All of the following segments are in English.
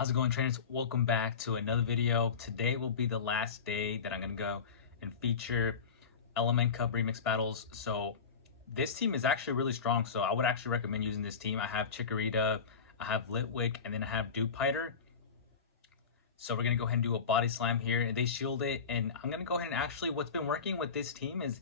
How's it going, trainers? Welcome back to another video. Today will be the last day that I'm gonna go and feature Element Cup Remix Battles. So this team is actually really strong, so I would actually recommend using this team. I have Chikorita, I have Litwick, and then I have Dewpider. So we're gonna go ahead and do a body slam here. They shield it, and I'm gonna go ahead and actually what's been working with this team is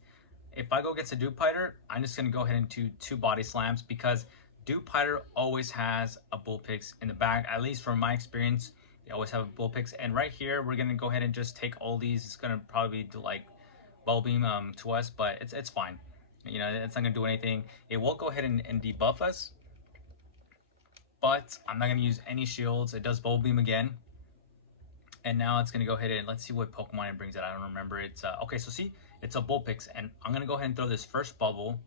if I go against a Dewpider, I'm just gonna go ahead and do two body slams because Dewpider always has a Bullpix in the back. At least from my experience, they always have a Bullpix. And right here, we're gonna go ahead and just take all these. It's gonna probably do like Bubble Beam to us, but it's fine. You know, it's not gonna do anything. It will go ahead and debuff us, but I'm not gonna use any shields. It does Bubble Beam again. And now it's gonna go ahead and let's see what Pokemon it brings out. I don't remember. It's okay. So see, it's a Bullpix, and I'm gonna go ahead and throw this first bubble.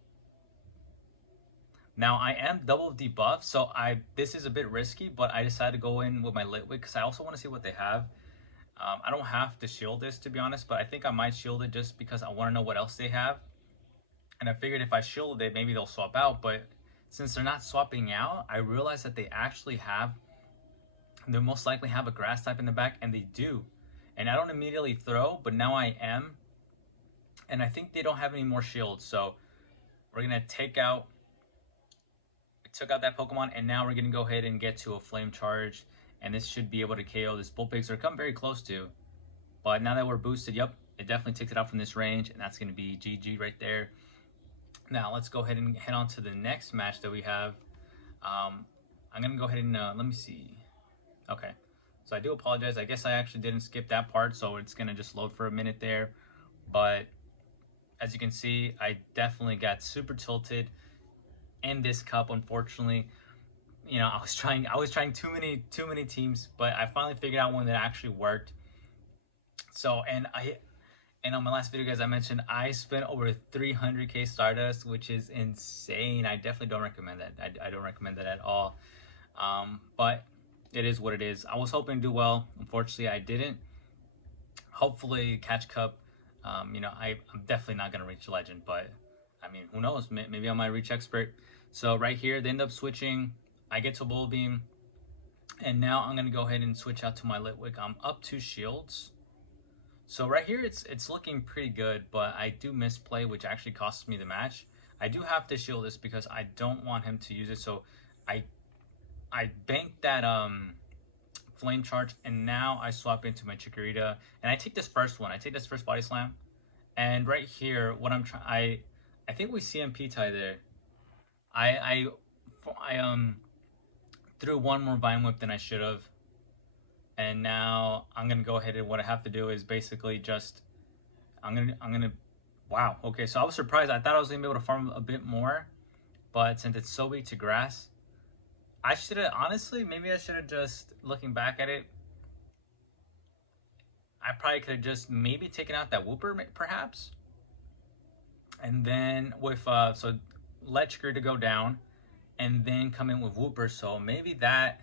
Now I am double debuffed, so this is a bit risky, but I decided to go in with my Litwick because I also want to see what they have. I don't have to shield this to be honest, but I think I might shield it just because I want to know what else they have. And I figured if I shield it, maybe they'll swap out. But since they're not swapping out, I realized that they actually have. They most likely have a grass type in the back, and they do. And I don't immediately throw, but now I am. And I think they don't have any more shields, so we're gonna took out that Pokemon, and now we're gonna go ahead and get to a Flame Charge, and this should be able to KO this Bullpix or come very close to. But now that we're boosted, yep, it definitely takes it out from this range, and that's gonna be GG right there. Now let's go ahead and head on to the next match that we have. I'm gonna go ahead and let me see. Okay, so I do apologize. I guess I actually didn't skip that part, so it's gonna just load for a minute there. But as you can see, I definitely got super tilted in this cup. Unfortunately, you know, I was trying too many teams, but I finally figured out one that actually worked. So and on my last video, guys, I mentioned I spent over 300k Stardust, which is insane. I definitely don't recommend that. I don't recommend that at all. But it is what it is. I was hoping to do well. Unfortunately, I didn't. Hopefully, catch cup. You know, I'm definitely not gonna reach legend, but I mean, who knows? Maybe I might reach expert. So right here, they end up switching. I get to Bull Beam, and now I'm gonna go ahead and switch out to my Litwick. I'm up 2 shields. So right here, it's looking pretty good, but I do misplay, which actually costs me the match. I do have to shield this because I don't want him to use it. So I banked that Flame Charge, and now I swap into my Chikorita, and I take this first one. I take this first Body Slam, and right here, what I'm trying, I think we CMP tie there. I threw one more Vine Whip than I should have, and now I'm gonna go ahead and what I have to do is basically just I'm gonna wow, okay, so I was surprised. I thought I was gonna be able to farm a bit more, but since it's so weak to grass, I should have, honestly, maybe I should have just, looking back at it, I probably could have just maybe taken out that Wooper, perhaps. And then with, so let Chikorita go down, and then come in with Wooper. So maybe that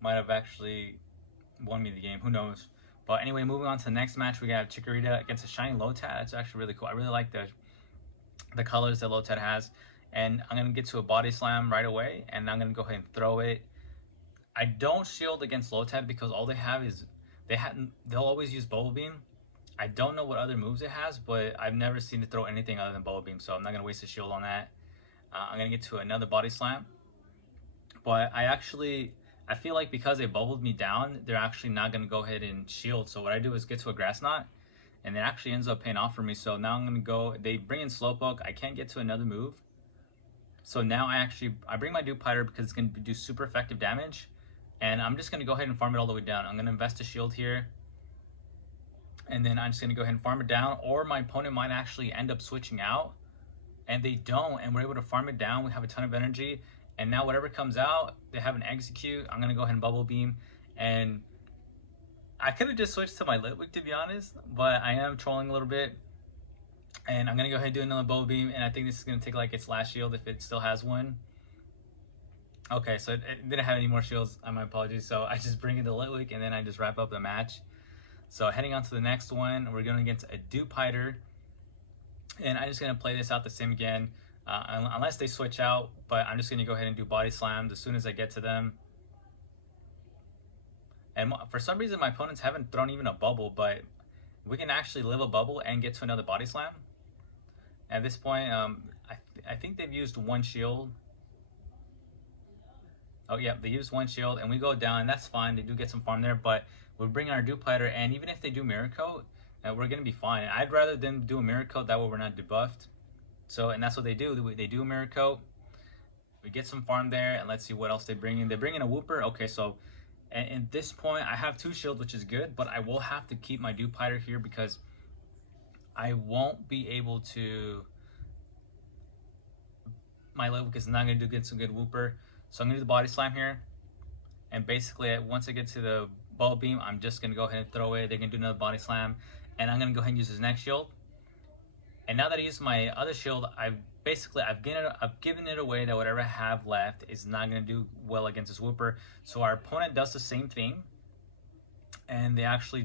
might have actually won me the game. Who knows? But anyway, moving on to the next match, we got Chikorita against a shiny Lotad. That's actually really cool. I really like the colors that Lotad has. And I'm going to get to a Body Slam right away, and I'm going to go ahead and throw it. I don't shield against Lotad because all they have is, they'll always use Bubble Beam. I don't know what other moves it has, but I've never seen it throw anything other than Bubble Beam, so I'm not going to waste a shield on that. I'm going to get to another Body Slam. But I feel like because they bubbled me down, they're actually not going to go ahead and shield. So what I do is get to a Grass Knot, and it actually ends up paying off for me. So now I'm going to go, they bring in Slowpoke. I can't get to another move. So now I bring my Dewpider because it's going to do super effective damage. And I'm just going to go ahead and farm it all the way down. I'm going to invest a shield here. And then I'm just going to go ahead and farm it down. Or my opponent might actually end up switching out. And they don't. And we're able to farm it down. We have a ton of energy. And now whatever comes out, they have an Execute. I'm going to go ahead and Bubble Beam. And I could have just switched to my Litwick, to be honest. But I am trolling a little bit. And I'm going to go ahead and do another Bubble Beam, and I think this is going to take like its last shield if it still has one. Okay, so it didn't have any more shields, my apologies. So I just bring in the Litwick, and then I just wrap up the match. So heading on to the next one, we're going against a Dewpider. And I'm just going to play this out the same again, unless they switch out. But I'm just going to go ahead and do Body Slams as soon as I get to them. And for some reason, my opponents haven't thrown even a bubble, but we can actually live a bubble and get to another body slam. At this point, I think they've used one shield. Oh yeah, they used one shield, and we go down, and that's fine. They do get some farm there, but we're bringing our Dewpider, and even if they do Mirror Coat, we're gonna be fine. I'd rather them do a Mirror Coat, that way we're not debuffed. So, and that's what they do. They do a Mirror Coat. We get some farm there, and let's see what else they bring in. They bring in a Wooper. Okay, so at this point, I have 2 shields, which is good, but I will have to keep my Dewpider here because I won't be able to. My Litwick is not going to get some good Wooper. So I'm going to do the Body Slam here. And basically, once I get to the Bubble Beam, I'm just going to go ahead and throw it. They're going to do another Body Slam. And I'm going to go ahead and use his next shield. And now that I use my other shield, I've given it away that whatever I have left is not going to do well against this Wooper. So our opponent does the same thing. And they actually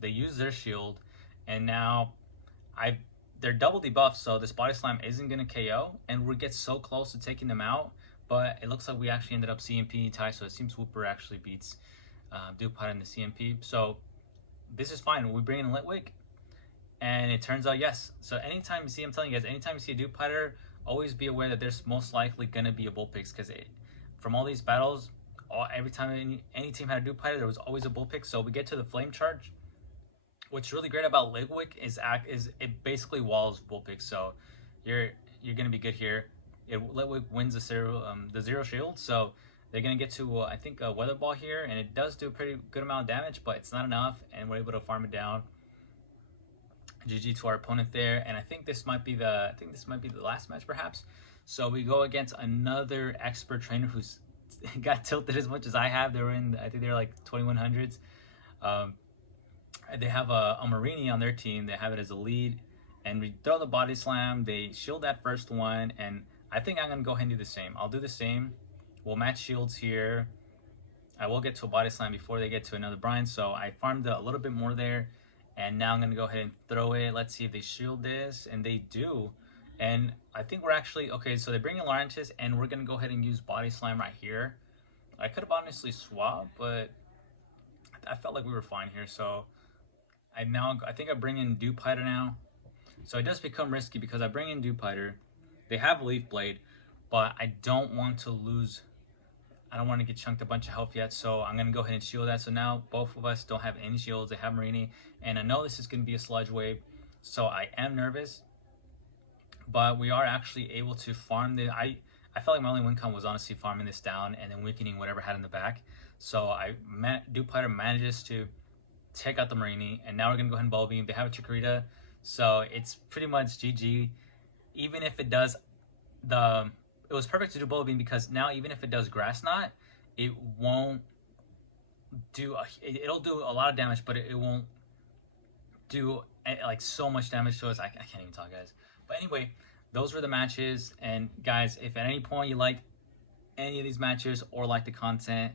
they use their shield. And now they're double debuffed, so this Body Slam isn't going to KO. And we get so close to taking them out. But it looks like we actually ended up CMP tie, so it seems Wooper actually beats Dewpider in the CMP. So this is fine. We bring in Litwick. And it turns out, yes. So anytime you see, I'm telling you guys, anytime you see a Dewpider, always be aware that there's most likely going to be a Bullpix. Because from all these battles, every time any team had a Dewpider, there was always a Bullpix. So we get to the Flame Charge. What's really great about Litwick is it basically walls Bullpix. So you're going to be good here. Litwick wins the zero shield. So they're going to get to, I think, a Weather Ball here. And it does do a pretty good amount of damage, but it's not enough. And we're able to farm it down. GG to our opponent there, and I think this might be the last match perhaps. So we go against another expert trainer who's got tilted as much as I have. I think they're like 2100s. They have a Marini on their team. They have it as a lead, and we throw the Body Slam. They shield that first one, and I think I'm gonna go ahead and do the same. I'll do the same. We'll match shields here. I will get to a Body Slam before they get to another Brian, so I farmed a little bit more there. And now I'm going to go ahead and throw it. Let's see if they shield this. And they do. And I think we're actually... Okay, so they bring in Laurentis. And we're going to go ahead and use Body Slam right here. I could have honestly swapped. But I felt like we were fine here. So I think I bring in Dewpider now. So it does become risky because I bring in Dewpider. They have Leaf Blade. But I don't want to lose... I don't want to get chunked a bunch of health yet, so I'm going to go ahead and shield that. So now both of us don't have any shields. They have Marini, and I know this is going to be a sludge wave, so I am nervous. But we are actually able to farm the... I felt like my only win con was honestly farming this down and then weakening whatever I had in the back. So Dewpider manages to take out the Marini, and now we're going to go ahead and Bubble Beam. They have a Chikorita, so it's pretty much GG. Even if it does it was perfect to do Bubble Beam because now even if it does Grass Knot, it won't do... It'll do a lot of damage, but it won't do like so much damage to us. I can't even talk, guys. But anyway, those were the matches. And guys, if at any point you like any of these matches or like the content,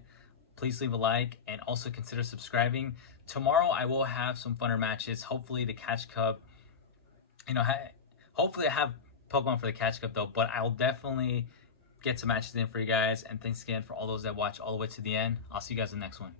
please leave a like and also consider subscribing. Tomorrow I will have some funner matches. Hopefully the Catch Cup, hopefully I have Pokemon for the Catch Cup though, but I'll definitely get some matches in for you guys. And thanks again for all those that watch all the way to the end. I'll see you guys in the next one.